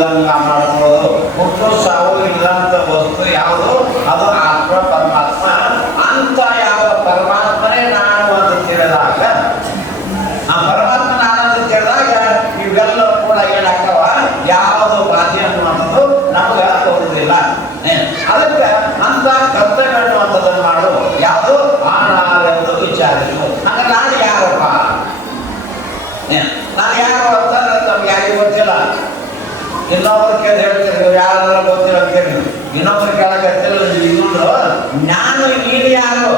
ಮಾಡ್ಕೊಳ್ಳೋದು ಹುಟ್ಟು ಸಾವು ಇಲ್ಲಂತ ವಸ್ತು ಯಾವುದು? ಅದು ಆತ್ಮ ಪರಮಾತ್ಮ ಅಂತ ಯಾವ ಪರಮಾತ್ಮನೇ ನಾನು ಅಂತ ತಿಳಿದಾಗ ಆ ಪರಮಾತ್ಮ ನಾನು ಅಂತ ತಿಳಿದಾಗ ಇವೆಲ್ಲ ಕೂಡ ಏನಾಗ್ತಾವ ಯಾವುದು ಬಾಧೆ ಅನ್ನುವಂಥದ್ದು ನಮಗೆ ತೋರುವುದಿಲ್ಲ ಏ, ಅದಕ್ಕೆ ಅಂತ ಕರ್ತವ್ಯ ಅನ್ನುವಂಥದ್ದನ್ನು ಮಾಡು ಯಾವುದು ಆನಾರೆಂದು ವಿಚಾರಿಸು ಹಂಗ ನಾನು ಯಾರಪ್ಪ ಏ, ನಾನು ಯಾರು ಅಂತ ನಮ್ಗೆ ಯಾರಿಗೂ ಗೊತ್ತಿಲ್ಲ ಇನ್ನೊಬ್ರು ಕೇಳಿ ಹೇಳ್ತಾರೆ ನೀವು ಯಾರು ಗೊತ್ತಿಲ್ಲ ಕೇಳಿ. ಇನ್ನೊಬ್ರು ಕೇಳಕತ್ತಿಲ್ಲ ಇನ್ನೊಂದು ನಾನು ನೀನು ಯಾರು?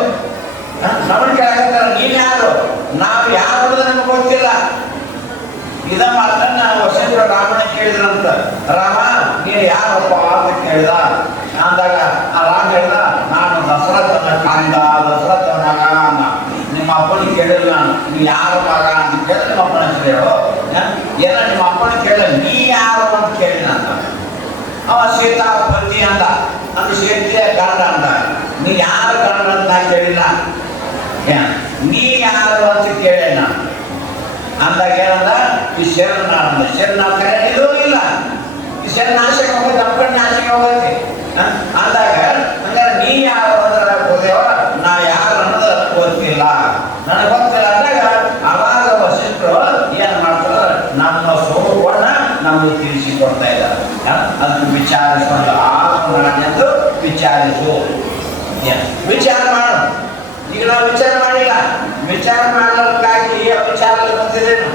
ನಮ್ಮನ್ನು ಕೇಳಕತ್ತಾರ, ನೀನು ಯಾರು? ನಾವು ಯಾರು ನಮ್ಗೆ ಗೊತ್ತಿಲ್ಲ. ಇದ ಮಾತನ್ನ ವಸಂತ ರಾಮನ ಕೇಳಿದ್ರಂತ ರಾಮ, ನೀನು ಯಾರಪ್ಪ ಅಂತ ಕೇಳಿದ? ಅಂದಾಗ, ಆ ರಾಮ ಹೇಳ್ದ, ನಾನು ದಸರಥನ ಕಾಂದ, ದಸರಥನ ಮಗ ಅನ್ನ ನಿಮ್ಮ ಅಪ್ಪನ ಕೇಳಿಲ್ಲ ನಾನು. ನೀ ಯಾರ ಮಗ ಅಂತ ಕೇಳಿದ್ರೆ ನಿಮ್ಮ ಅಪ್ಪನ ಹೆಸರು ಏನ ನಿಮ್ಮ ಅಪ್ಪನ ಕೇಳಿಲ್ಲ. ನೀ ಯಾರು? ಅಂತ ಅವ ಅಂತ ಪತಿ ಅಂತ ನನ್ನ ಶ್ವೇತಿಯ ಕನ್ನಡ ಅಂತ ನೀ ಯಾರು ಕನ್ನಡ ಅಂತ ಕೇಳಿಲ್ಲ? ನೀ ಯಾರು ಅಂತ ಕೇಳಿ ನಾನು ಅಂದಾಗ ಏನಂದ? ಈ ಶರಣ ಅಂದ ಶರಣ ಕರೆ ಇಲ್ಲ ಈ ಶರಣ ನಾಶಕ್ಕೆ ಹೋಗುತ್ತೆ ಕಡೆ ನಾಶಕ್ಕೆ? ಅಂದಾಗ ಹಂಗಾರೆ ನೀ ಯಾರು ಅಂದ್ರೆ ಹೋದೇವ ನಾ ಯಾರು ಅನ್ನೋದು ಗೊತ್ತಿಲ್ಲ ನನಗೆ ಗೊತ್ತಿಲ್ಲ ಅಂದಾಗ ಅವಾಗ ವಸಿಷ್ಠರು ಏನ್ ಮಾಡ್ತಾರೆ ನಮ್ಮ ನಮಗೆ ತಿಳಿಸಿಕೊಡ್ತಾ ಇದ್ದಾರೆ ಹ? ಅದನ್ನು ವಿಚಾರಿಸುವಂತ ಆತ್ಮನೆಂದು ವಿಚಾರಿಸು? ವಿಚಾರ ಮಾಡು ಈಗ ನಾವು ವಿಚಾರ ಮಾಡಿಲ್ಲ ವಿಚಾರ ಮಾಡಲಿಕ್ಕಾಗಿ ಅವಿಚಾರ ಬಂದಿದ್ದೇನು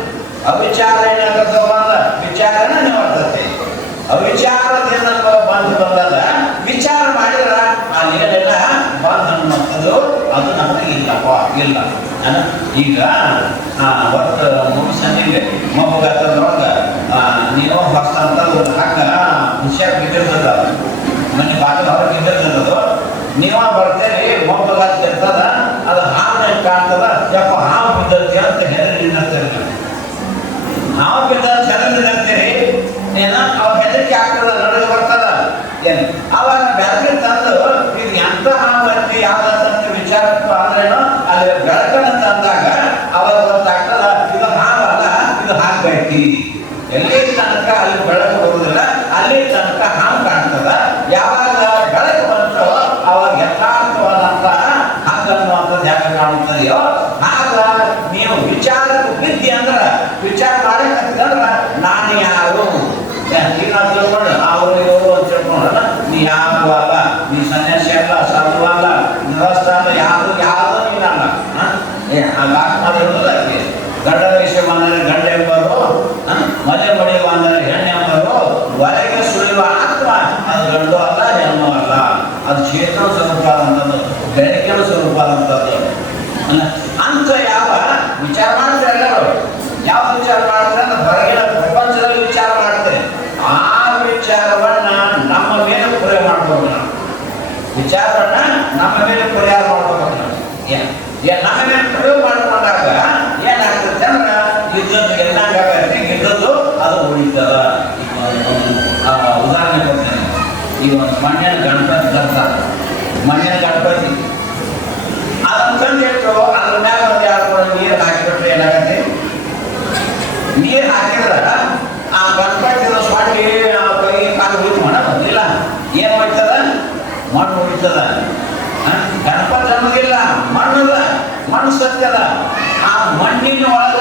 ಅವಿಚಾರ ಏನಾಗುತ್ತೆ ಬಂದ ವಿಚಾರನ ನಿವರ್ತತೆ ಅವಿಚಾರದಿಂದ ಬಂದು ಬಂದಲ್ಲ ವಿಚಾರ ಮಾಡಿದ್ರ ಆ ನೀರೆಲ್ಲ ಬಂದ ಅನ್ನುವಂಥದ್ದು ಅದು ನಮಗೆ ಇಲ್ಲಪ್ಪ ಇಲ್ಲ? ಈಗ ಒಟ್ಟು ಮುಗಿಸನಿಗೆ ಮಗುಗತ್ತದ್ರೊಳಗೆ ನೀನು ಹೊಸ ಅಂತ ಒಂದು ಹಗ್ಗ ಹುಷಾರ್ ಬಿದ್ದಿರ್ತದ ಮನೆ ಬಾಗಿಲು ಹೊರಗೆ ಬಿದ್ದಿರ್ತದದು ನೀವ ಬರ್ತೇರಿ ಮೊಬ್ಬಗಾಗ್ತಿರ್ತದ ಅದು ಹಾವು ಕಾಣ್ತದ ಯಪ್ಪ ಹಾವು ಬಿದ್ದೈತಿ ಅಂತ ಹೆದರಿ ನಿನ್ನರ್ತೀರಿ ಹಾವು ಬಿದ್ದ ಹೆದರಿ ನಿನ್ನರ್ತೀರಿ ಏನ ಅವ್ ಹೆದರಿಕೆ ಆಗ್ತದ ನಡುವೆ ಬರ್ತದ ಏನ್ ಅವಾಗ ಬೆಳಗ್ಗೆ ತಂದು ಇದು ಎಂತ ಹಾವು ಐತಿ ಯಾವ್ದಂತ ವಿಚಾರ ಅಂದ್ರೇನು ಅಲ್ಲಿ ಬೆಳಕನ್ನ ತಂದಾಗ ಅವಾಗ ಗೊತ್ತಾಗ್ತದ ಇದು ಹಾವಲ್ಲ ಇದು ಹಾಕೈತಿ ಎಲ್ಲಿ ತನಕ ಅಲ್ಲಿ ಬೆಳಕು ಬರುವುದಿಲ್ಲ ಅಲ್ಲಿ ತನಕ ಹಾಂ ಕಾಣ್ತದ. ಯಾವಾಗ ಬೆಳಕು ಬಂತೋ ಅವಾಗ ಯಥಾರ್ಥವಾದಂತ ಹಂಗನ್ನುವಂಥದ್ದು ಯಾಕೆ ಕಾಣುತ್ತದೆಯೋ, ಆಗ ನೀವು ವಿಚಾರಕ್ಕೆ ಬಿದ್ದಿ ಅಂದ್ರ, ವಿಚಾರ ಮಾಡಕತ್ತಿದಂದ್ರ ನಾನು ಯಾರು? ಈಗ ತಿಳ್ಕೊಂಡು ನಾವು ಇವರು ಅಂತ ತಿಳ್ಕೊಂಡಲ್ಲ ನೀ ಯಾರು ಅಲ್ಲ? ನೀ ಸನ್ಯಾಸಿ ಅಲ್ಲ ಸರ್ವ ಅಲ್ಲ ನಿರಸ್ತ ಅಲ್ಲ, ಯಾರು ಯಾರು ನೀನಲ್ಲ ಹ? ಏ ಹಾಗೆ ಮಾಡಿರೋದಿಲ್ಲ ಆಕೆ. ಗಂಡ ವಿಷಯ ಬಂದರೆ ಗಂಡ ಎಂಬರು ಹ? ಮನೆ ಮಡಿಯುವ ಅಂದರೆ ಹೆಣ್ಣು ಎಂಬರು ಹೊರಗೆ ಸುಳಿಯುವ ಆತ್ಮ ಅದು ಗಂಡು ಅಲ್ಲ ಹೆಣ್ಣು ಅಲ್ಲ ಚೇತನ ಸ್ವರೂಪ ಅಂತಂದು ಬೆಳಕಿನ ಸ್ವರೂಪ ಅಂತಂದು? ಅಂತ ಯಾವ ವಿಚಾರ ಮಾಡ್ತಾರೆ ಎಲ್ಲರೂ. ಯಾವ ವಿಚಾರ ಮಾಡ್ತಾರೆ ಅಂತ ಹೊರಗಿನ ಪ್ರಪಂಚದಲ್ಲಿ ವಿಚಾರ ಮಾಡ್ತಾರೆ. ಆ ವಿಚಾರವನ್ನ ನಮ್ಮ ಮೇಲೆ ಪ್ರಯೋಗ ಮಾಡ್ಬೋದು ನಾವು. ವಿಚಾರವನ್ನ ನಮ್ಮ ಮೇಲೆ ಪರಿಹಾರ ಮಾಡ್ಬೋದು? ನಾವು ನಮ್ಮ ಮೇಲೆ ಪ್ರಯೋಗ ಮಾಡ್ಕೊಂಡಾಗ ಏನಾಗ್ತದೆ ಅಂದ್ರೆ ಇದ್ದದ್ದು ಎಲ್ಲಾಗತ್ತೆ ಇದ್ದದ್ದು ಅದು ಉಳಿತದ ಈಗ ಒಂದು, ಆ, ಉದಾಹರಣೆ ಕೊಡ್ತೇನೆ ಈಗ ಒಂದು ಮಣ್ಣಿನ ಗಣಪತಿ ತರ್ತಾರೆ ಮಣ್ಣಿನ ಗಣಪತಿ ಅದನ್ನ ತಂದಿಟ್ಟು ಅದ್ರ ಮ್ಯಾಲ ಒಂದು ಎರಡು ಕೂಡ ನೀರು ಹಾಕಿಬಿಟ್ರೆ ಏನಾಗತ್ತೆ ನೀರು ಹಾಕಿದ್ರ ಆ ಗಣಪತಿ ಸ್ವಾಟಿ ಆ ಕೈ ಕಾಲು ಉಳಿತು ಮಾಡೋದು ಇಲ್ಲ ಏನ್ ಹೋಯ್ತದ ಮಣ್ಣು ಉಳಿತದ ಹ? ಗಣಪತಿ ಅನ್ನೋದಿಲ್ಲ ಮಣ್ಣದ ಮಣ್ಣು ಸತ್ಯದ ಆ ಮಣ್ಣಿನ ಒಳಗ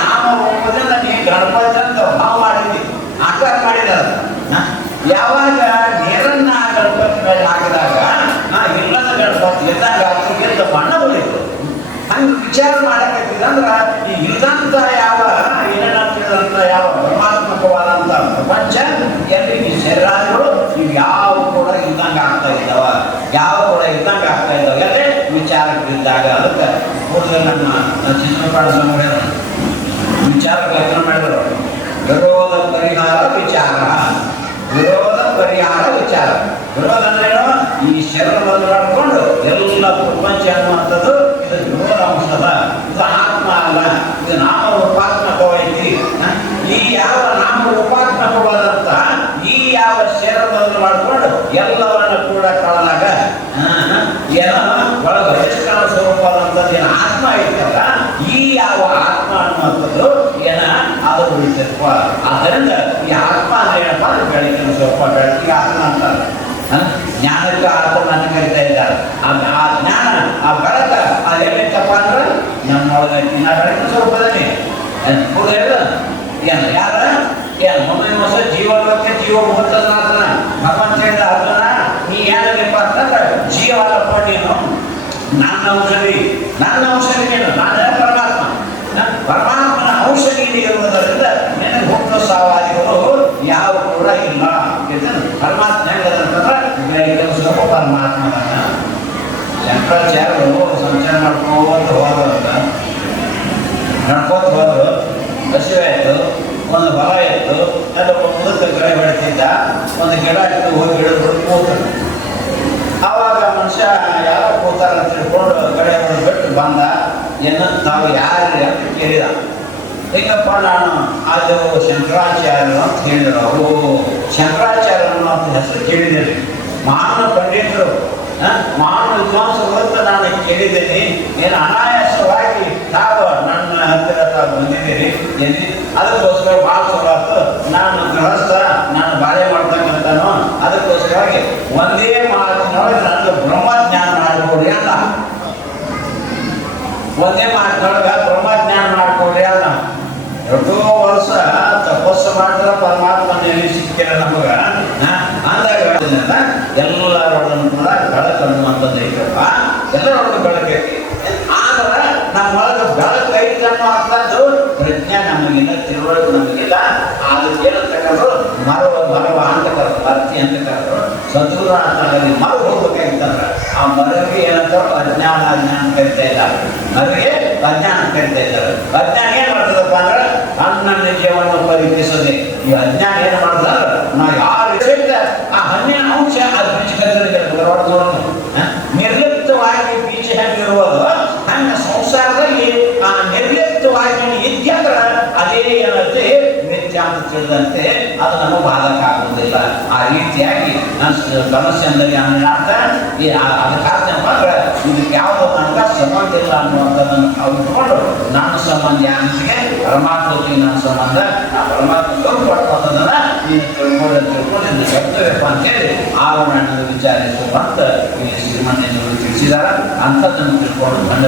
ನಾಮ ರೂಪದಿಂದ ನೀ ಗಣಪತಿ ಅಂತ ಭಾವ ಮಾಡಿದ್ವಿ. ಆಕಾರ ಮಾಡಿದ? ಯಾವಾಗ ನೀರನ್ನ ಗಣಪತಿ ಮೇಲೆ ಹಾಕಿದಾಗ ನಾ ಇಲ್ಲದ ಗಣಪತಿ ಇದ್ದಾಗ ಅದಕ್ಕಿಂತ ಬಣ್ಣ ಉಳಿತು. ಹಂಗೆ ವಿಚಾರ ಮಾಡಕತ್ತಿದಂದ್ರ ಈ ಇಲ್ಲದಂತ ಯಾವ ಏನೇನಂತ ಯಾವ ಪರಮಾತ್ಮಕವಾದಂತ ಪ್ರಪಂಚ ಎಲ್ಲಿ ಶರೀರಗಳು ಇವು ಯಾವ ಕೂಡ ಇದ್ದಂಗೆ ಆಗ್ತಾ ಇದ್ದಾವ, ಯಾವ ಕೂಡ ಇದ್ದಂಗೆ ಆಗ್ತಾ ಇದ್ದಾವ. ಎಲ್ಲೇ ವಿಚಾರಕ್ಕೆ ಬಿದ್ದಾಗ ಅದಕ್ಕೆ ಕೂಡಲೇ ನಮ್ಮ ಚಿತ್ರಪಾಡ ಸ್ವಾಮಿ ವಿಚಾರ ವ್ಯಾಖ್ಯಾನ ಮಾಡಿದ್ರು ವಿರೋಧ ಪರಿಹಾರ ವಿಚಾರ ವಿರೋಧ ಪರಿಹಾರ ವಿಚಾರ ವಿರೋಧ ಅಂದ್ರೇನು ಈ ಶರೀರವನ್ನು ಮಾಡಿಕೊಂಡು ಎಲ್ಲ ಪ್ರಪಂಚ ಅನ್ನುವಂಥದ್ದು ಇದು ವಿರೋಧ ಅಂಶದ ಇದು ಆತ್ಮ ಅಲ್ಲ ಇದು ನಾಮ ರೂಪಾತ್ಮಕವೈತಿ ಹ? ಈ ಯಾವ ನಾಮ ರೂಪಾತ್ಮಕವಾದಂತ ಈ ಯಾವ ಶರೀರವನ್ನು ಮಾಡಿಕೊಂಡು ಎಲ್ಲವನ್ನ ಕೂಡ ಕಳಲಾಗ ಏನೋ ಒಳಗ ವಯಸ್ಕರ ಸ್ವರೂಪವಾದಂಥದ್ದು ಏನು ಆತ್ಮ ಐತಲ್ಲ ಈ ಯಾವ ಆತ್ಮ ಅನ್ನುವಂಥದ್ದು ಏನ ಅದು ಉಳಿತಪ್ಪ ಆದ್ದರಿಂದ ಈ ಆತ್ಮ ಅಂದ್ರೆ ಏನಪ್ಪ ಅಂದ್ರೆ ಬೆಳಕಿನ ಸ್ವಲ್ಪ ಬೆಳಕಿಗೆ ಆತನ ಅಂತಾರೆ? ಜ್ಞಾನಕ್ಕೆ ಆತನನ್ನು ಕರಿತಾ ಇದ್ದಾರೆ. ಆ ಜ್ಞಾನ, ಆ ಬೆಳಕ ಅದು ಎಲ್ಲಿತ್ತಪ್ಪ ಅಂದ್ರೆ ನಮ್ಮೊಳಗೆ ಐತಿ ನಾ ಬೆಳಕಿನ ಸ್ವರೂಪದಲ್ಲಿ. ಏನು, ಯಾರ? ಏನು ಮುಂದಿನ ಜೀವ ಜೀವನಕ್ಕೆ ಜೀವ ಮುಹೂರ್ತನಾಥನ ಭಗವಂತ ಹೇಳಿದ ಅರ್ಜುನ, ನೀ ಏನಾಗಪ್ಪ ಅಂತಂದ್ರೆ ಜೀವ ಅಲ್ಲಪ್ಪ ನೀನು ನನ್ನ ಔಷಧಿ. ನನ್ನ ಔಷಧಿ ನೀನು ನಾನು ಪರಮಾತ್ಮ? ಪರಮಾತ್ಮನ ಔಷಧಿ ಇರುವುದರಿಂದ ನಿನಗೆ ಹುಟ್ಟು ಸಾವಾದಿಗಳು ಯಾವ ಕೂಡ ಇಲ್ಲ ಇದನ್ನು ಪರಮಾತ್ಮ ಹೆಂಗದಂತಂದ್ರೆ ಬೆಳಗ್ಗೆ ಪರಮಾತ್ಮನ ಶಂಕರಾಚಾರ್ಯರು ಸಂಚಾರ ಮಾಡ್ಕೋತ ಹೋದಂತ ನಡ್ಕೋತ ಹೋದ್ರು ಹಸಿವಾಯ್ತು ಒಂದು ಹೊಲ ಇತ್ತು ಅಲ್ಲಿ ಒಬ್ಬ ಮುದುಕ ಗಿಡ ಬೆಳಿತಿದ್ದ ಒಂದು ಗಿಡ ಇಟ್ಟು ಹೋಗಿ ಗಿಡ ಕೂತ ಆವಾಗ ಮನುಷ್ಯ ಯಾರೋ ಕೂತಾರ ಅಂತ ತಿಳ್ಕೊಂಡು ಗಡೆ ಬಿಟ್ಟು ಬಂದ ಏನು ತಾವು ಯಾರು ಅಂತ ಕೇಳಿದ ಹೆಂಗಪ್ಪ ನಾನು ಅದು ಶಂಕರಾಚಾರ್ಯರು ಅಂತ ಹೇಳಿದ್ರು. ಅವರು ಶಂಕರಾಚಾರ್ಯರು ಅನ್ನೋ ಹೆಸರು ಕೇಳಿದ್ದೇನೆ ಮಹಾನ್ ಪಂಡಿತರು ಮಾನವ ಮಹಾನ್ ವಿದ್ವಾಂಸರು ಅಂತ ನಾನು ಕೇಳಿದ್ದೇನೆ. ಏನು ಅನಾಯಾಸವಾಗಿ ತಾವು ನನ್ನ ಹತ್ತಿರ ತಾವು ಬಂದಿದ್ದೀರಿ. ಎಲ್ಲಿ? ಅದಕ್ಕೋಸ್ಕರ ಭಾಳ ಚಲೋ ನಾನು ಗೃಹಸ್ಥ, ನಾನು ಬಾಳೆ ಮಾಡ್ತಕ್ಕಂಥನು. ಅದಕ್ಕೋಸ್ಕರವಾಗಿ ಒಂದೇ ಮಾತಿನೊಳಗೆ ನನಗೆ ಬ್ರಹ್ಮಜ್ಞಾನ ಮಾಡಿಕೊಡಿ ಅಲ್ಲ. ಒಂದೇ ಮಾತಿನೊಳಗೆ ಬ್ರಹ್ಮಜ್ಞಾನ ಮಾಡಿಕೊಡಿ ಅಲ್ಲ. ಎರಡೂ ವರ್ಷ ತಪಸ್ಸು ಮಾಡಿದ್ರೆ ಪರಮಾತ್ಮ ಎಲ್ಲಿ ಸಿಕ್ಕಿರ ನಮಗ? ಎಲ್ಲರೊಡನು ಕೂಡ ಬೆಳಕು ಅನ್ನುವಂಥದ್ದು ಐತಪ್ಪ ಎಲ್ಲರೊಳಗೆ ಬೆಳಕೈತಿ ಆದ್ರೆ ನಮ್ಮೊಳಗೆ ಬೆಳಕು ಐತಿ ಅನ್ನುವಂಥದ್ದು ಪ್ರಜ್ಞೆ ನಮಗಿಲ್ಲ, ತಿಳುವಳಿಕೆ ನಮಗಿಲ್ಲ. ಅದಕ್ಕೆ ಏನಂತ ಕರೆದ್ರು ಮರವ ಮರವ ಅಂತ ಕರೆದ್ರು ಮರತಿ ಅಂತ ಕರೆದ್ರು. ಸದೂರ ಅಂತ ಮರ ಹೋಗ್ಬೇಕಾಗಿತ್ತಂದ್ರೆ ಆ ಮರಕ್ಕೆ ಏನಂತಾರೋ ಅಜ್ಞಾನ ಅಜ್ಞಾನ ಕರಿತಾ ಇಲ್ಲ ಮರವಿಗೆ ಅಜ್ಞಾನ ಕರಿತಾ ಇದ್ದಾರೆ. ಅಜ್ಞಾನ ಏನ್ ಮಾಡ್ತದಪ್ಪ ಅಂದ್ರೆ ಅನ್ನ ನಿಜವನ್ನು ಪರೀಕ್ಷಿಸದೆ. ಈ ಅಜ್ಞಾನ ಏನ್ ಹೇಳಿದ ಆ ಹಣ್ಣಿನ ಅಂಶ ಅದು ಬೀಜ ಕತ್ತರಿಸಿದ್ರೆ ನಿರ್ಲಿಪ್ತವಾಗಿ ಬೀಜ ಹೆಂಗಿರುವುದು ಹಂಗ ಸಂಸಾರದಲ್ಲಿ ಆ ನಿರ್ಲಿಪ್ತವಾಗಿ ಇದ್ಯಂದ್ರ ಅದೇ ಏನಂತೆ ನಿತ್ಯ ಅಂತ ತಿಳಿದಂತೆ ಅದು ನಮಗೆ ಬಾಧಕ ಆಗುವುದಿಲ್ಲ ಆ ರೀತಿಯಾಗಿ ನನ್ನ ಕನಸಿನಲ್ಲಿ ಅರ್ಥ ಈ ಆ- ಅದಕ್ಕೆ ಅರ್ಥ ಮಾತ್ರ ಇದಕ್ಕೆ ಯಾವುದೋ ನನಗೆ ಸಂಬಂಧ ಇಲ್ಲ ಅನ್ನುವಂಥದ್ದನ್ನು ಅವ್ರು ಇಟ್ಕೊಂಡು ನನ್ನ ಸಂಬಂಧ ಯಾನಿಗೆ ಪರಮಾತ್ಮಕ್ಕೆ ನನ್ನ ಸಂಬಂಧ ಆ ಪರಮಾತ್ಮ ಸ್ವರೂಪ ಪಡ್ಕೊಂಡದನ್ನ ನೀನು ತಿಳ್ಕೊಂಡು ಕರ್ತವ್ಯಪ್ಪ ಅಂತೇಳಿ ನನ್ನನ್ನು ವಿಚಾರಿಸು ಅಂತ ಇಲ್ಲಿ ಶ್ರೀಮಂತರು ತಿಳಿಸಿದಾರ ಅಂಥದ್ದನ್ನು ತಿಳ್ಕೊಂಡು ಬಂದ